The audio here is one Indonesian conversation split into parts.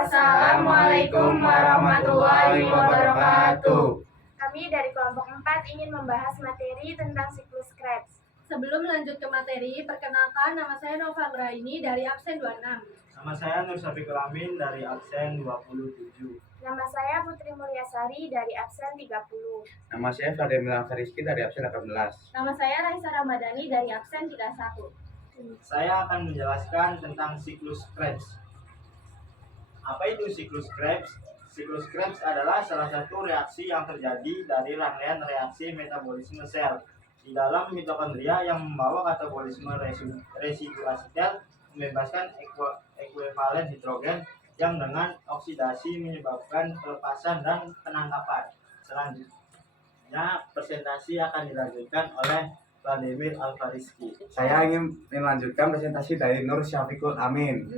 Assalamualaikum warahmatullahi wabarakatuh. Kami dari kelompok 4 ingin membahas materi tentang siklus Krebs. Sebelum lanjut ke materi, perkenalkan nama saya Nova Graini dari absen 26. Nama saya Nur Syafiqul Amin dari absen 27. Nama saya Putri Mulyasari dari absen 30. Nama saya Vladimir Fariski dari absen 18. Nama saya Raisa Ramadhani dari absen 31. Saya akan menjelaskan tentang siklus Krebs. Apa itu siklus Krebs? Siklus Krebs adalah salah satu reaksi yang terjadi dari rangkaian reaksi metabolisme sel di dalam mitokondria yang membawa katabolisme residu asetel membebaskan ekuivalen hidrogen yang dengan oksidasi menyebabkan pelepasan dan penangkapan. Selanjutnya presentasi akan dilanjutkan oleh Vladimir Alfariski. Saya ingin melanjutkan presentasi dari Nur Syafiqul Amin.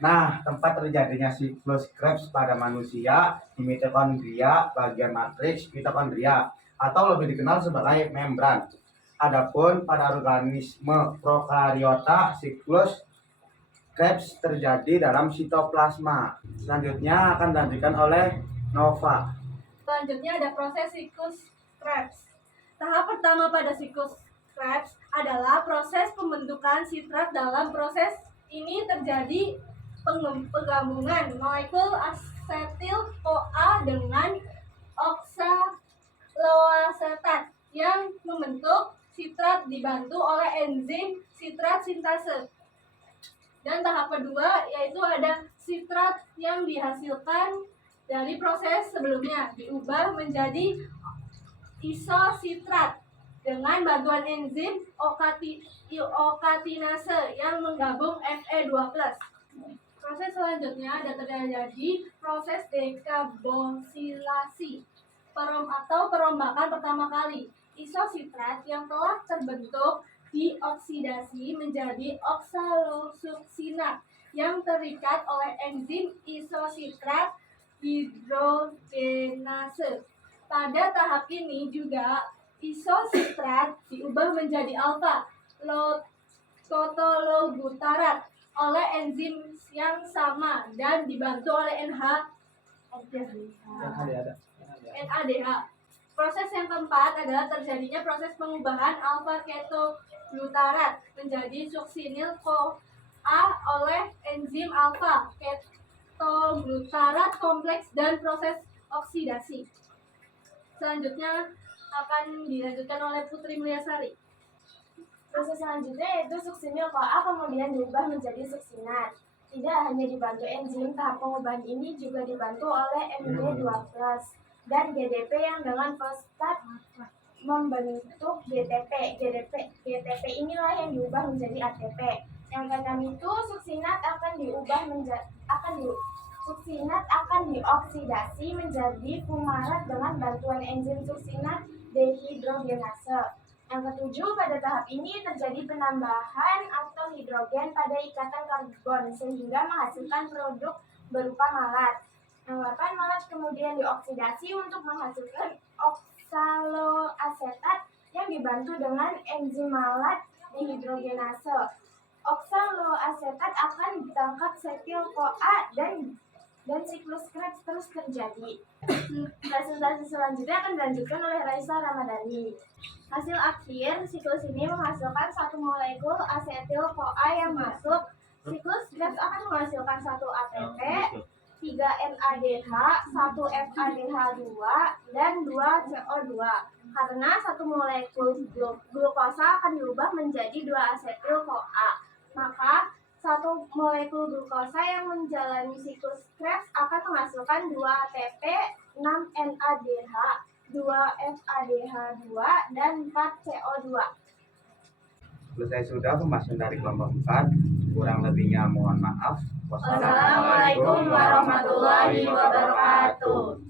Nah, tempat terjadinya siklus Krebs pada manusia di mitokondria bagian matriks mitokondria atau lebih dikenal sebagai membran. Adapun pada organisme prokariota, siklus Krebs terjadi dalam sitoplasma. Selanjutnya akan dilanjutkan oleh Nova. Selanjutnya ada proses siklus Krebs. Tahap pertama pada siklus Krebs adalah proses pembentukan sitrat. Dalam proses ini terjadi penggabungan molekul asetil-CoA dengan oksaloasetat yang membentuk sitrat dibantu oleh enzim sitrat sintase. Dan tahap kedua yaitu ada sitrat yang dihasilkan dari proses sebelumnya diubah menjadi isositrat dengan bantuan enzim okatinase yang menggabung Fe2+. Proses selanjutnya ada terjadi proses dekarboksilasi atau perombakan pertama kali. Isositrat yang telah terbentuk dioksidasi menjadi oksalosuksinat yang terikat oleh enzim isositrat hidrogenase. Pada tahap ini juga isositrat diubah menjadi alfa kotolobutarat oleh enzim yang sama dan dibantu oleh NADH. Proses yang keempat adalah terjadinya proses pengubahan alfa ketoglutarat menjadi suksinil CoA oleh enzim alfa ketoglutarat kompleks dan proses oksidasi. Selanjutnya akan dilanjutkan oleh Putri Mulyasari. Proses selanjutnya yaitu suksinil CoA kemudian diubah menjadi suksinat. Tidak hanya dibantu enzim, tahap pengubahan ini juga dibantu oleh Mg2+ dan GDP yang dengan fosfat membentuk GTP. GTP inilah yang diubah menjadi ATP. Yang keenam itu suksinat akan dioksidasi menjadi fumarat dengan bantuan enzim suksinat dehidrogenase. Yang ketujuh, pada tahap ini terjadi penambahan atau hidrogen pada ikatan karbon sehingga menghasilkan produk berupa malat. Yang 8, malat kemudian dioksidasi untuk menghasilkan oksaloasetat yang dibantu dengan enzim malat dehidrogenase. Oksaloasetat akan ditangkap setil-CoA dan siklus Krebs terus terjadi. Presentasi selanjutnya akan dilanjutkan oleh Raisa Ramadhani. Hasil akhir siklus ini menghasilkan satu molekul asetil-CoA yang masuk. Siklus Krebs akan menghasilkan 1 ATP, 3 NADH, 1 FADH2, dan 2 CO2. Karena satu molekul glukosa akan diubah menjadi 2 asetil-CoA, maka satu molekul glukosa yang menjalani siklus Krebs akan menghasilkan 2 ATP, 6 NADH, 2 FADH2, dan 4 CO2. Selesai sudah pembahasan dari kelompok 4. Kurang lebihnya mohon maaf. Wassalamualaikum warahmatullahi wabarakatuh.